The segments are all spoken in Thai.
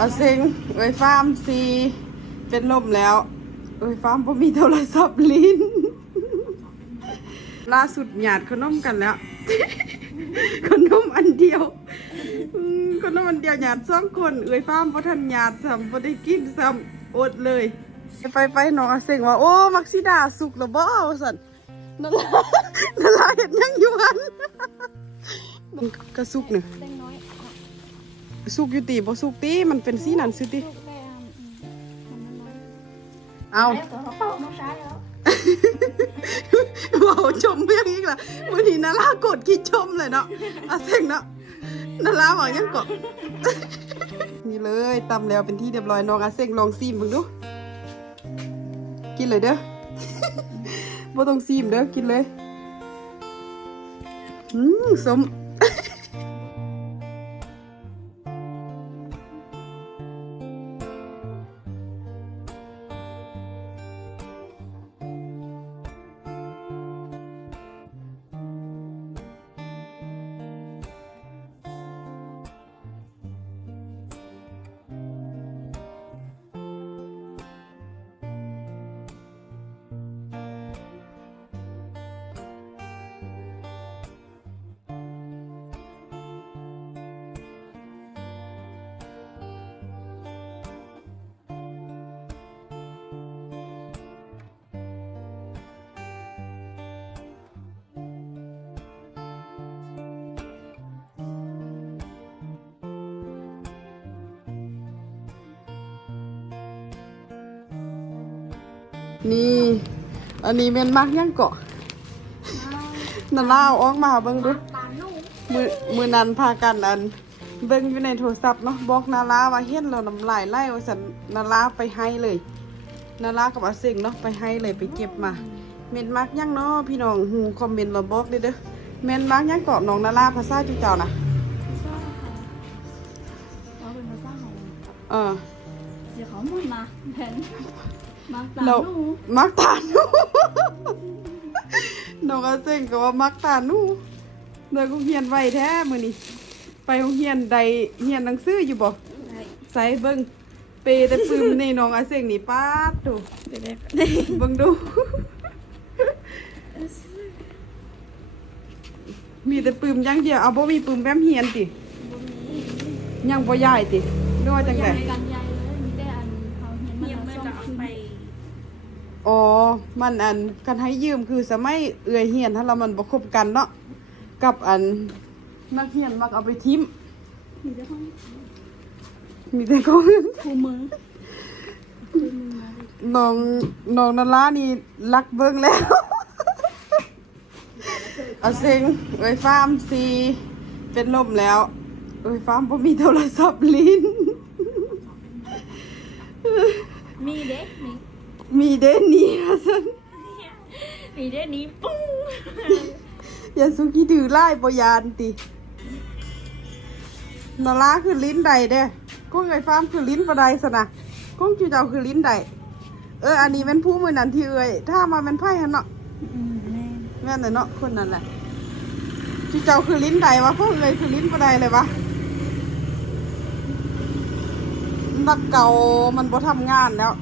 เอาเซ็งเอ้ยฟาร์มซีเป็นลมแล้วเอ้ยฟาร์มบ่มีโทรศัพท์ลิ้น ล่าสุดหยาดขนมกันแล้ว ขนมอันเดียวขนมอันเดียวหยาดสองคนเอ้ยฟาร์มบ่ทันหยาดซ้ำบ่ได้กินซ้ำอดเลยไปไปน้องอาเซ็งว่าโอ้มักซิดาสุกแล้วบ่ว่าซั่นนล่ะนั่นล่ะเฮ็ดหยังอยู่หันมันก็สุกเนี่ย สุกอยู่ติบ่สุกติมันเป็นสีนั้นสิติเอาแล้วก็เป่าน้องช้าแล้วว้าวชมเพียงอีกละวันนี้นาลากดกี่ชมเลยเนาะอาเซ็งเนาะนาลาบอกยังกดนี่เลยตำแล้วเป็นที่เรียบร้อยน้องอาเซ็งลองซีมมึงดูกินเลยเด้อบ่ต้องซีมเด้อกินเลยอืมสม นี่ อันนี้เป็นมักยังเกาะนาลาเอาออกมาเบิ่งดูตาลูกมือมือนั้นพากันอัน เบิ่งอยู่ในโทรศัพท์เนาะบอกนาราว่าเห็นแล้วน้ำลายไหลว่าสันนาราไปให้เลยนารากับอาเซิงเนาะไปให้เลยไปเก็บมา เม็นมักยังเนาะพี่น้องหูคอมเมนต์มาบอกเด้อเด้อเม็นมักยังเกาะน้องนาราภาษาจุเจ้านะพิซซ่าค่ะเราเป็นพิซซ่าของเออเสียของหมดมาแผ่น มาตาเราลูกมักตาหนูน้องอาเซิงก็ว่ามักตาหนูเด้อกูเฮียนไว้แท้มื้อนี้ไปโรงเรียนใดเฮียนหนังสืออยู่บ่ได้ใส่เบิ่งเปแต่ปืมในน้องอาเซงนี่ป้าดดูเด็กเบิ่งดู มีแต่ปืมอย่างเดียวเอาบ่มีปืมแป๊มเฮียนติยังบ่ย้ายติหรือว่าจังได อ๋อ มันอันกันให้ยืมคือสมัยเอื้อยเฮียนถ้าเรามันบ่คบกันเนาะกับอันนักเฮียนมักเอาไปทิมมีแต่ของมีแต่ของคู่มือคู่มือมาดิน้องน้องนารานี่รักเบิ่งแล้วเอาเซ็งเอ้ยฟาร์มซีเป็นลมแล้วเอ้ยฟาร์มบ่มีโทรศัพท์ลิ้น มีเด็กนี่ มีเด้นี่ว่าซั่นมีเด็กนี้ปุ้งอย่าสุกี้ดื้อไล่บ่ยานตินาราคือลิ้นใดเด้ก้องเอ้ยฟาร์มคือลิ้นบ่ได้ซะนะก้องจูเจ้าคือลิ้นใดเอออันนี้เป็นผู้มื้อนั้นที่เอ้ยถ้ามาเป็นไผหั่นเนาะอืมแม่แม่นเลยเนาะคนนั้นแหละจูเจ้าคือลิ้นใดวะพวกเอ้ยคือลิ้นบ่ได้เลยวะนักเก่ามันบ่ทำงานแล้ว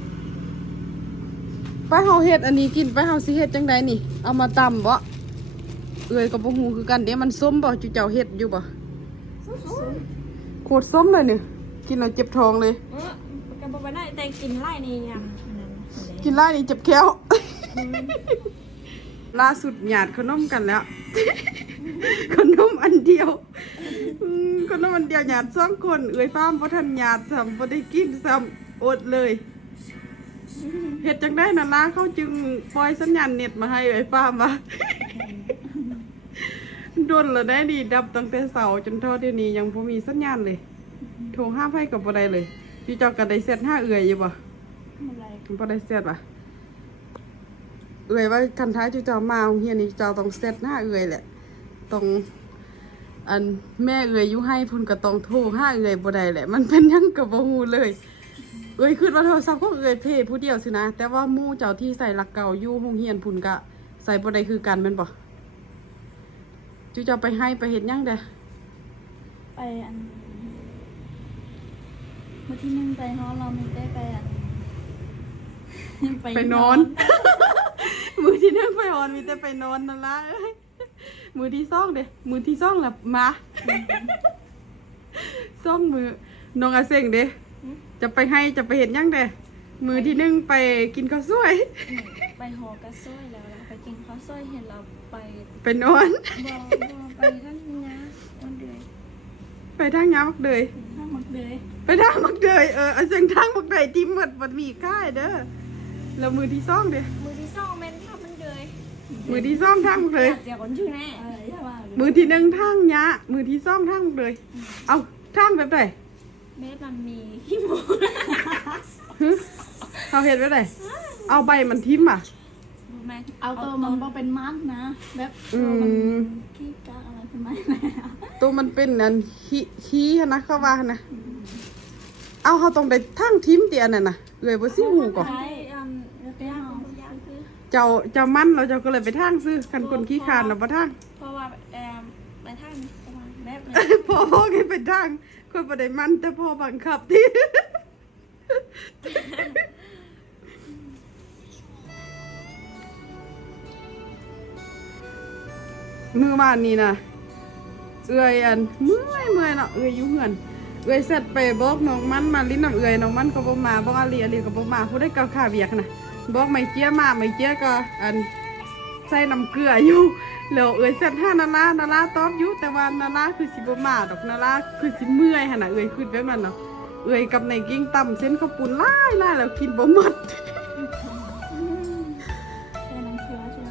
ไปเฮาเฮ็ดอันนี้กินไปเฮาสิเฮ็ดจังไดนี่ เอามาตำบ่เอ้ยก็บ่ฮู้คือกันเด้มันส้มบ่จูเจ้าเฮ็ดอยู่บ่สู้โคตรส้มเลยนี่กินแล้วเจ็บท้องเลยๆเออกันบ่ไปได้แต่กินไล่นี่ยังอันนั้นกินไล่นี่เจ็บแค้วล่าสุดหยาดขนมกันแล้ว ขนมอันเดียวอืมขนมอันเดียวหยาดสองคน เอ้ยฟ้ามบ่ทันหยาดซ้ำบ่ได้กินซ้ำอดเลย เฮ็ดจังได้นั่นล่ะเขาจึงปล่อยสัญญาณเน็ตมาให้เอ้ยฟ้ามว่าโดนแล้วได้ดีดับตั้งแต่เสาร์จนเท่าเดี๋ยวนี้ยังบ่มีสัญญาณเลย โทรห้ามให้กับบ่ได้เลยพี่เจ้าก็ได้เซตห้าเอื่อยอยู่บ่อะไรบ่ได้เซตป่ะเอื่อยว่าคันท้ายที่เจ้ามาโรงเรียนนี่เจ้าต้องเซตห้าเอื่อยแหละต้องอันแม่เอื่อยอยู่ให้พุ่นก็ต้องโทรห้าเอื่อยบ่ได้แหละ มันเป็นหยังก็บ่ฮู้เลย เอ้ยคือว่าโทรศัพท์ของเอื่อยเพผู้เดียวสินะ แต่ว่าหมู่เจ้าที่ใส่หลักเก่าอยู่โรงเรียนพุ่นก็ใส่บ่ได้คือกันแม่นบ่จูเจ้าไปให้ไปเฮ็ดหยังเด้อไปอันมื่อที่หนึ่งไปฮอลเราไม่ได้ไปอะไปนอน มือที่หนึ่งไปออนมีแต่ไปนอนนั่นละเอ้ยมือที่สองเด้มือที่สองล่ะมาสองมือน้องอาเซงเด้ จะไปให้จะไปเห็นยังเด้มือที่หนึ่งไปกินข้าวสวยไปหอกระซ้อยแล้วเราไปกินข้าวซ้อยเห็นเราไปไปนอนบอบอไปท่านนะวันเดือยไปทางยามักเดย ข้างมักเดือยไปทางมักเดยเอออาเซงทางมักเดยที่หมดมันมีค่ายเด้อแล้วมือที่สองเด้มือที่สองเมนข้าวมันเดือยมือที่สองทางมักเดย เสียคนชื่อแน่เออใช่ป่ะมือที่หนึ่งทางยะมือที่สองทางมักเดย เอาทางแบบไหน เมสมันมีขี้หมูฮึเขาเห็นแบบไหนเอาใบมันทิ่มอะ รู้ไหมเอาตัวมันบ่เป็นมัดนะ แบบอืตัวมันมขี้กะอะไรทำไมแล้วตัวมันเป็นอันขี้ขี้หั้นนะเขาว่าหั้นนะเอาเขาต้องไปทางทิมเตียนน่ะนะเลยบ่สิหูก่อน ใช่อันเรื่องของทุกอย่างคือ เจ้าเจ้ามันเราเจ้าก็เลยไปทางซื้อกันคนขี้คร้านเราบ่ทาง เพราะว่าแอมไปทางนี้ประมาณแบบนี้พ่อพ่อให้ไปทาง คนบ่ได้มันแต่พ่อบังคับที่ มือวานนี้นะเอื้อยอันเมื่อยเมื่อยเนาะเอื้อยอยู่เฮือนเอื้อยเสร็จไปบอกน้องมันมาลิ้นน้ำเอื้อยน้องมันก็บ่มาบอกอาลีอาลีก็บ่มาผู้ได้เก่าข่าเวียกนะบอกไม่เจี้ยมาไม่เจี้ยก็อันใส่น้ำเกลืออยู่ แล้วเอื้อยเสร็จห้านารานาราตอบอยู่แต่ว่านาราคือสิบ่มาดอกนาราคือสิเมื่อยหั่นน่ะเอื้อยคือแบบนั้นเนาะเอื้อยกับในกิ้งต่ำเส้นข้าวปุ้นหลายหลายแล้วกินบ่หมดใช่น้ำเกลือใช่ไหม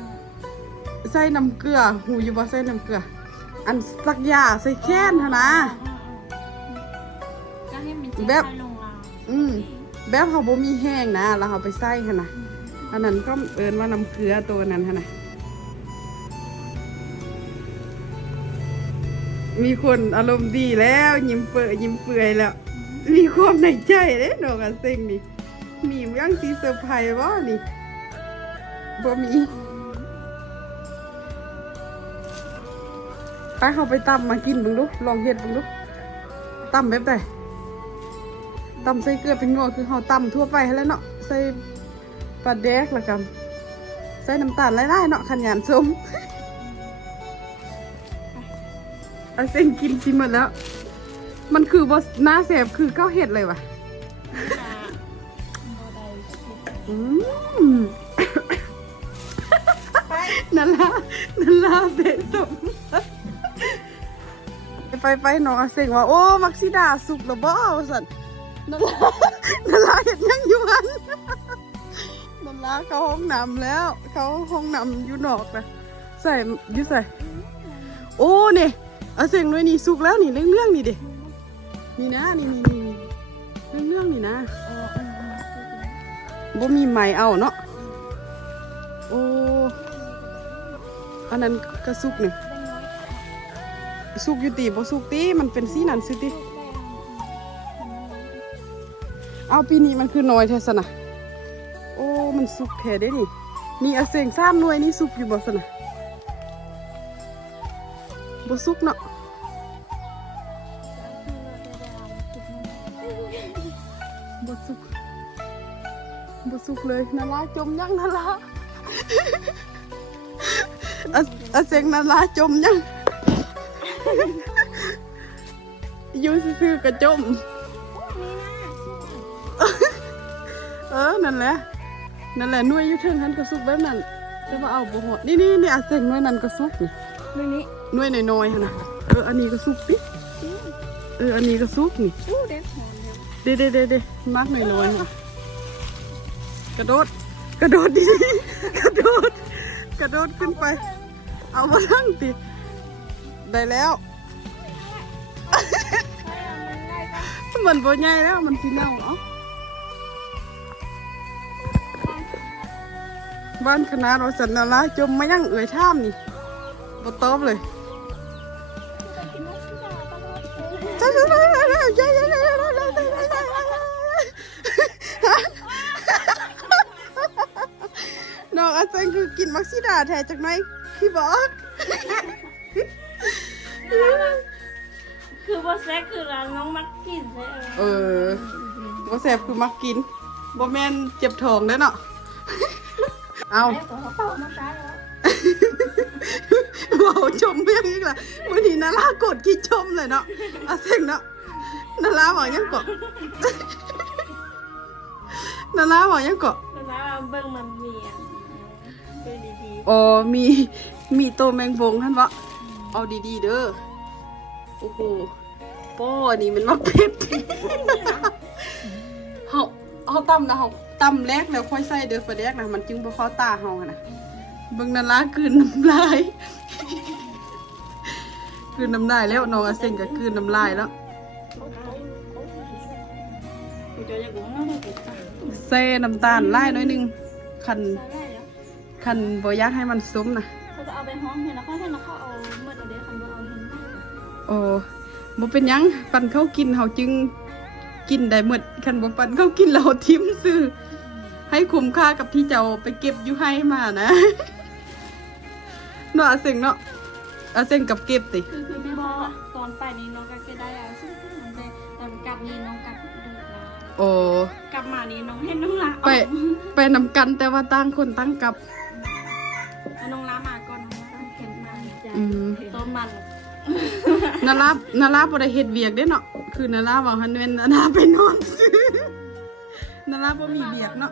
ใส่น้ำเกลือหูอยู่บ่ใส่น้ำเกลือ อันสักยาใส่แค้นหั่นนะก็ให้มันเจ็แบบลงเราอืมแบบเขาบ่มีแห้งนะ แล้วเขาไปใส่หั่นนะอันนั้นก็เอิ้นว่าน้ำเกลือตัวนั้นหั่นนะ มีคนอารมณ์ดีแล้วยิ้มเปื่อยยิ้มเปื่อยแล้ว มีความในใจเด้น้องอันเซ็งนี่ มียังสิเซอร์ไพรส์บ่นี่บ่มีไปเขาไปตำมากินบึงดูลองเฮ็ดบึงดูตำแบบใดตำใส่เกลือเป็นงัวคือเขาตำทั่วไปให้แล้วเนาะใส่ปลาแดกละกันใส่น้ำตาลไล่ๆเนาะขันยานส้ม เอาเส้นกินชิมหมดแล้ว มันคือบ่หน้าแสบคือข้าวเห็ดเลยว่ะอืมนั่นละนั่นละเบ็ดสมไปไปน้องอาเซงว่า โอ้มักซิดาสุกแล้วบ่ว่าสันนั่นละนั่นละเห็นยังอยู่หันนั่นละเขาห้องน้ำแล้ว เขาห้องน้ำอยู่นอกนะใส่อยุ่ใส่ โอ้เนี่ย อาเซงด้วยนี่สุกแล้วนี่เรื่องเรื่องนี่เด็นี่นะนี่นี่นี่เรื่องเรื่องนี่นะเออเออเออบ่มีไม้เอาเนาะโอ้อันนั้นก็สุกนี่สุกอยู่ตีบ่สุกตีมันเป็นสีนั้นสิติเอาปีนี้มันคือน้อยแท้สนะโอ้มันสุกแท้ได้นี่นี่อาเสียงสามหน่วยนี่สุกอยู่บ่สนะ บ่สุกเนาะบ่สุกบ่สุกเลยนาลาจมยังนาลาอะอะเสงนาลาจมยังอยู่ซื่อกระจม เออ นั่นแหละ นั่นแหละหน่ยอยู่เทิงหันกระสุกแบบนั้นแต่ว่าเอาบ่หดนี่นี่นี่อาเสงหน่ยนั้นกระสุกนี่นี้ หน่วยน้อยๆหั่นน่ะเอออันนี้กระสุกปิเอออันนี้กระสุกนี่อู้เด็ดหอมเดียวเด้เด้เด้เด้มากหน่อยน้อยค่ะกระโดด กระโดดดิกระโดด กระโดดขึ้นไป เอามาทั้งติได้แล้วมันบ่ใหญ่แล้วมันสิเน่าเอ้าบ้านคณะเราสันนาละจมมายังเอ่ยท่ามนี่บ่ตอบเลย น้องอาจารย์คือกินมักซิดาแท้จากไหนพี่บอกคือว่าแซกคือร้านน้องมักกินใช่ไหมเออบ่แซ่บคือมักกินบ่แม่นเจ็บท้องเด้อเนาะเอาไอ้ตัวเขาเป่ามาใช้แล้วชมเพียงอีกล่ะมื้อนี้นาลากดกี่ชมเลยเนาะอาเซ็งเนาะนาลาบอกยังเกาะนาลาบอกยังเกาะแล้วเบิ่งมันเมีย อะดูดีอ๋อมีมีโตแมงบงท่านวะเอาดีๆเด้อโอ้โหป้อนี่มันมักเผ็ดเฮาเฮาตำนะเฮาตำแรกแล้วค่อยใส่เด้อประแดกนะมันจึงบ่เข้าตาเฮาหั่นน่ะเบิ่งนั่นล่ะกลืนน้ำลายกลืนน้ำลายแล้วน้องอาเซ็งก็กลืนน้ำลายแล้วกูจะอยากรู้ว่ามันเป็นอะไรใส่น้ำตาลลายหน้อยหนึงคันใช้ได้แล้ว คันบ่อยากให้มันซุ้มนะเขาจะเอาไปห้องเห็นแล้วก็ให้เขาเอาเมื่อเราได้คำว่าเอาเห็นได้โอ้บ่เป็นหยังปันเขากินเฮาจึงกินได้หมดคันบ่ปันเขากินเราทิ้มซื้อให้คุ้มค่ากับที่เจ้าไปเก็บอยู่ให้มานะเนาะอาเซ็งเนาะอาเซ็งกับเก็บติคือคือไม่บอกตอนไปนี้น้องก็แค่ได้อะซึ่งมันได้แต่กลับนี้น้องกลับดูแล โอ้กลับมานี้น้องเห็นน้องลาไปไปนำกันแต่ว่าต่างคนต่างกลับแล้วน้องลามาก่อนน้องลาเห็นมาอืมต้นมันนารานาราบ่ได้เฮ็ดเวียกเด้เนาะคือนาราว่าหันเว้นนาราไปนอนซื้อนาราบ่มีเวียกเนาะ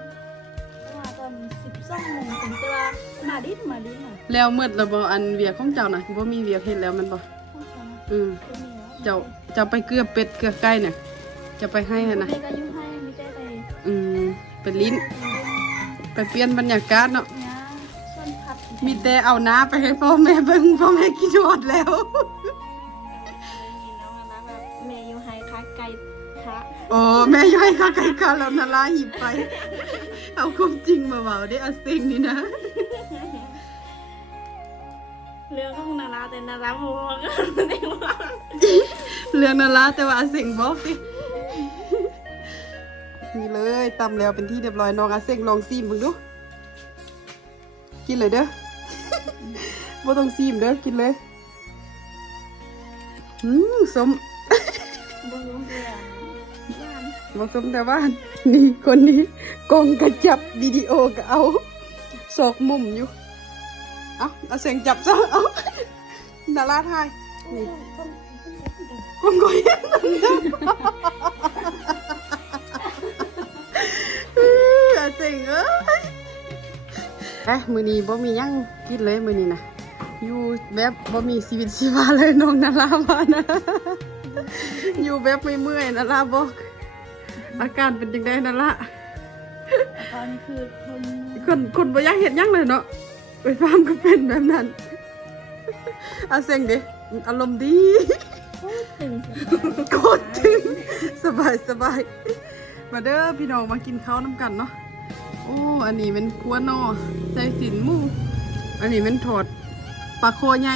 ว่าตอนสิบสองโมงถึงแต่ว่ามาดิมาดิค่ะแล้วหมดแล้วบ่อันเวียกของเจ้าน่ะบ่มีเวียกเฮ็ดแล้วแมันบ่อืมเจ้าเจ้าไปเกลือเป็ดเกลือไก่เนี่ย จะไปให้หั่นนะนะเด็กอายุให้มีแต่ไปอืมไปลิ้น ไปเปลี่ยนบรรยากาศเนาะเนี่ยส่วนพัดมีแต่เอาน้าไปให้พ่อแม่เบิ่งพ่อแม่กินหมดแล้วน้องลาแบบแม่อยู่ไฮค้าไก่ค้าโอ้แม่ย่อยค่ะไก่ค่ะแล้วนาราหยิบไป เอาความจริงมาเว้าได้อาเซ็งนี่นะ เรื่องของนาราแต่นาราโมก็ไม่ว่าเรื่องนาราแต่ว่าอาเซ็งบอกสิ นี่เลยตำแล้วเป็นที่เรียบร้อยน้องอาเซ็งลองซีมเบิ่งดู กินเลยเด้อบ่ต้องซีมเด้อกินเลยอืมสมบุ้งบุ้งเดียวบอสมแต่ว่านี่คนนี้กองกระจับวิดีโอก็เอาศอกมุมอยู่เอาเอาเสียงจับซะเอานาราไทยนี่กองกอย เอาเสียงเอ้ยเอ๊ะมือนี้บ่มียั่งกินเลยมือนี้นะอยู่แบบบ่มีชีวิตชีวาเลยน้องนาราว่านะ อยู่แบบไม่เมื่อยนาราบอก อาการเป็นยังไงนั่นละตอนนี้คือคนคนคนบ่อยากเห็นยั่งเลยเนาะไปฟาร์มก็เป็นแบบนั้นอาเซ็งด้อารมณ์ดีโคตรถึงสบายสบายมาเด้อพี่น้องมากินข้าวน้ำกันเนาะ โอ้ อันนี้เป็นกัวนอใส่สินหมูอันนี้เป็นถอดปลาโคใหญ่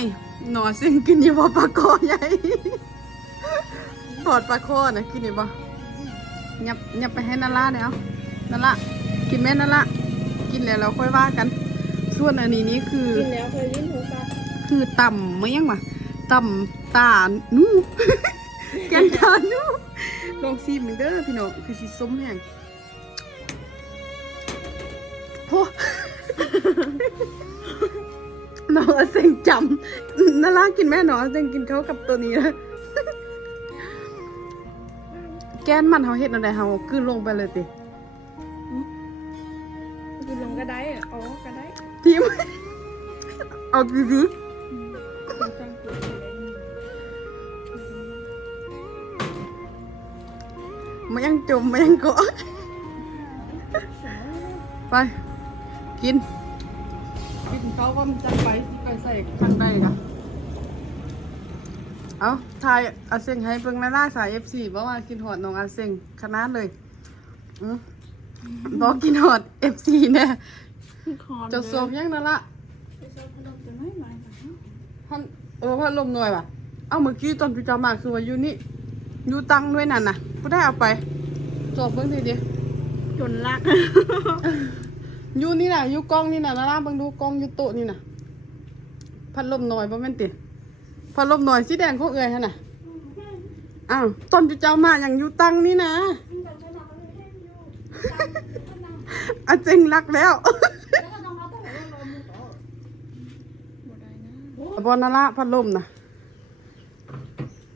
หนอเซ็งกินอยู่บ่ปลาโคใหญ่ถอดปลาโคนะกินอยู่บ่ยับยับไปให้นาราเดี๋ยวนารากินแม่นารากินแล้วเราค่อยว่ากัน ส่วนอันนี้นี่คือ กินแล้วเคยลิ้นหูฟ้าคือต่ำไม่ยังวะต่ำตาหนูแกนตาหนูลองซีมมันเด้อพี่น้องคือสีส้มแห้ง โหน้องอาเซงจำนารากินแม่น้องอาเซงกินเขาวกับตัวนี้นะแกนมันเขาเห็ดอะไรเขากลืนลงไปเลยติกินลงก็ได้อ๋อก็ได้ทีมเอาดีคุณจังกูๆมายังจมมายังเกาะไป กิน กินเขาว่ามันจะไปสิไปใส่ข้างในกะเอาทายอาเซงให้เบิ่งในล่าสายเอฟซีบอกว่ากินหอดน้องอาเซงขนาดเลยอืมบอกกินหอดเอฟซีเนี่ยคอนจะสวมยังนั่นละไปชอบขนมจะไม่ไหวแบบพันเออพันลมหน่อยป่ะ เอาเมื่อกี้ตอนพี่จามาคือว่าอยู่นี่อยู่ตังด้วยนั่นน่ะผู้ได้เอาไปจบเบิ่งทีเดียวจนรัก อยู่นี่นะอยู่กล้องนี่นะนะล่ะเบิ่งดูกล้องอยู่โต๊ะนี่นะพัดลมหน่อยบ่แม่นติพัดลมหน่อยสีแดงของเอ่ยหั่นน่ะอ้าวต้นจุเจ้ามาอย่างอยู่ตังนี่นะอาเจงรักแล้วแล้วก็ต้องเอาแต่ไหนลมมือต่อบ่ได้นะบอนาพัดลมนะ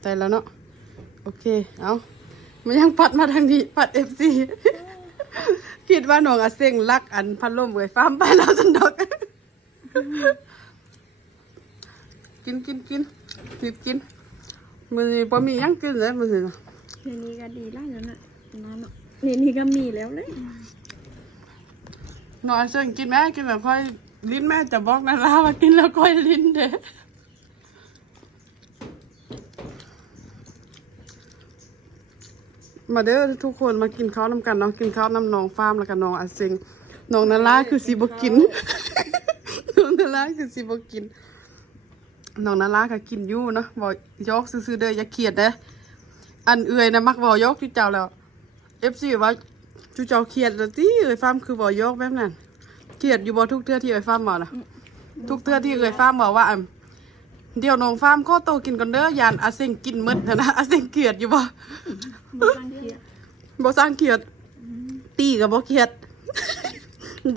ใจแล้วเนาะโอเคเอามันยังปัดมาทางนี้ปัดเอฟซี คิดว่าน้องอาเซงรักอันพัดลมเวยฟาร์มไปแล้วจันดอก กินกินกินรีบกินมือนี้บ่มีหยังกินเลยมือนี้นะเดี๋ยวนี้ก็ดีแล้วนั่นน่ะนั่นน่ะนี่นี่ก็มีแล้วเลยน้องอาเซงกินแม่กินแบบค่อยลิ้นแม่จะบอกนาลาว่ากินแล้วค่อยลิ้นเด้ มาเด้อทุกคนมากินข้าวน้ำกันเนาะกินข้าวน้ำน้องฟาร์มแล้วกันน้องอาเซงน้องนาลาคือสิบ่กินน้องนาลาคือสิบ่กินน้องนาราก็กินยู่เนาะบอกยกซื่อๆเด้ออย่าเครียดเด้ออันเอื่อยนะมักบอกยกจุเจ้าแล้วเอฟซีว่าจุเจ้าเครียดแล้วติเอ่ยฟาร์มคือบอกยกแบบนั้นเครียดอยู่บ่ทุกเทื่อที่เอ่ยฟาร์มบอกนะทุกเทื่อที่เอ่ยฟาร์มบอกว่าอั่น เดี๋ยวน้องฟาร์มก็โตกินก่อนเด้อยานอาเซงกินหมดนะนะอาเซงเครียดอยู่บ่บ่ตั้งเกียรติบ่สร้างเครียด ตีก็บ่เครียด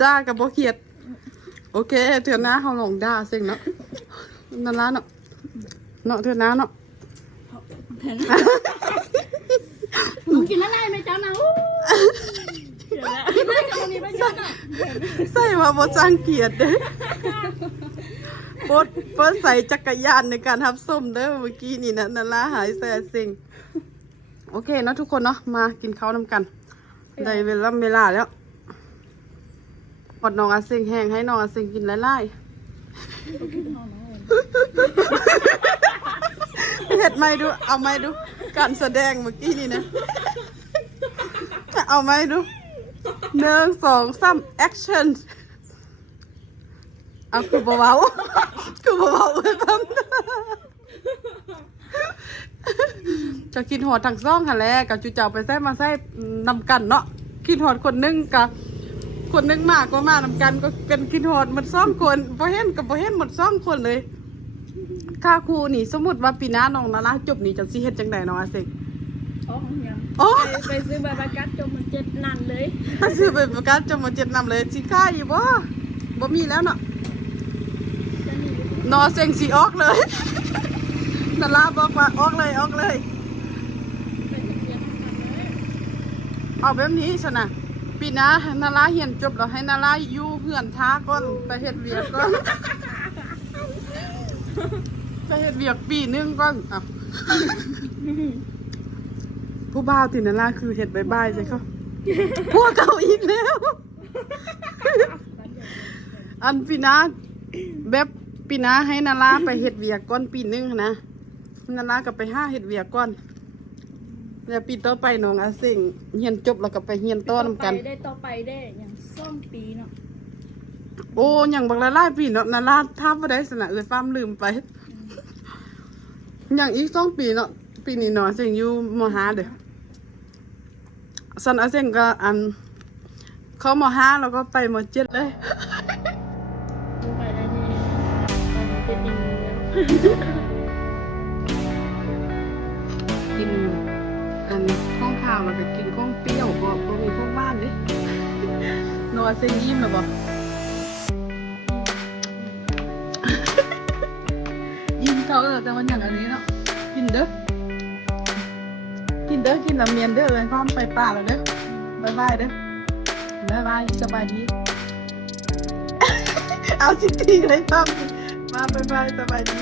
ด่าก็บ่เครียด โอเคเทื่อหน้าเฮาลองด่าอาเซงเนาะนั่นล่ะเนาะเนาะเทื่อหน้าเนาะหนูกินแล้วได้ไหมจ๊ะนะอู้เดี๋ยวแล้วกินได้กับมันมีประโยชน์อะใส่ว่าบ่สร้างเกียรติเด้ ปดเปิ้นใส่จักรยานในการทับส้มเด้อเมื่อกี้นี่นะนาลาหายใส่สิ่งโอเคเนาะทุกคนเนาะมากินข้าวนำกันได้เวลาเวลาแล้วปอดน้องอาเซิงแห้งให้น้องอาเซิงกินหลายๆเฮ็ดไม่ดู เอาไม่ดู การแสดงเมื่อกี้นี่นะ เอาไม่ดูหนึ่งสองสามแอคชั่นเอาคือเบาๆ คือเบาๆเลยพัมจะกินหอดทางซ่องค่ะแหล้วกับจุเจ้าไปแซ่มาแซ่นำกันเนาะกินหอดคนหนึงกับคนหนึงมากก็มานำกันก็เป็นกินหอดหมดซ่องคนพอเห็นกับพอเห็นหมดซ่องคนเลยค่าครูนี่ สมมติว่าปีหน้าน้องนาราจบนี่จะสิเฮ็ดจังไดเนาะอาเซกอ๋อยังโอ้ไปไปซื้อใบประกัดจนมันเจ็ดนันเลยถ้าซื้อไปประกันจะมาเจ็ดนำเลยสิค่ายอยู่บ่บ่มีแล้วเนาะจะห นอเซ็งสีออกเลยนาราบอกว่าออกเลยออกเลย เอาแบบนี้ชนะปีน้านาราเรียนจบแล้วให้นาราอยู่เพื่อนท้าก่อนไปเฮ็ดเวียกก่อนไปเฮ็ดเวียกปีนึงก่อนอะผู้บ่าวตินาราคือเฮ็ดบายบายใช่เขาพวกเก่าอีกแล้ว อันปีน้าแบบ ปีหน้าให้นาราไปเฮ็ดเวียกก่อนปีหนึงหั้นนะนาราก็ไปห้าเฮ็ดเวียกก่อนแล้วปีต่อไปน้องอาเซิงเรียนจบแล้วก็ไปเรียนต่อนำกันไปได้ต่อไปได้อย่างส้มปีเนาะโอ้ยังบักละลายปีเนาะนาราท้าบ่ได้สนะเอ้ยฟ้ามลืมไปยังอีกสองปีเนาะปีนี้เนาะเซิงอยู่มห้าเด้อสันอาเซิงก็อัน เขามห้าแล้วก็ไปมเจ็ดเลย นอนเซิงยิ้มแล้วบ่ยิ้มเขาเออแต่วันอย่างอันนี้เนาะกินเด้อกินเด้อกินละเมียนเด้อเลยพร้อมไปป่าแล้วเด้อบายบายเด้อบายบายสบายดีเอาจริงๆเลยพร้อมมาบายบายสบายดี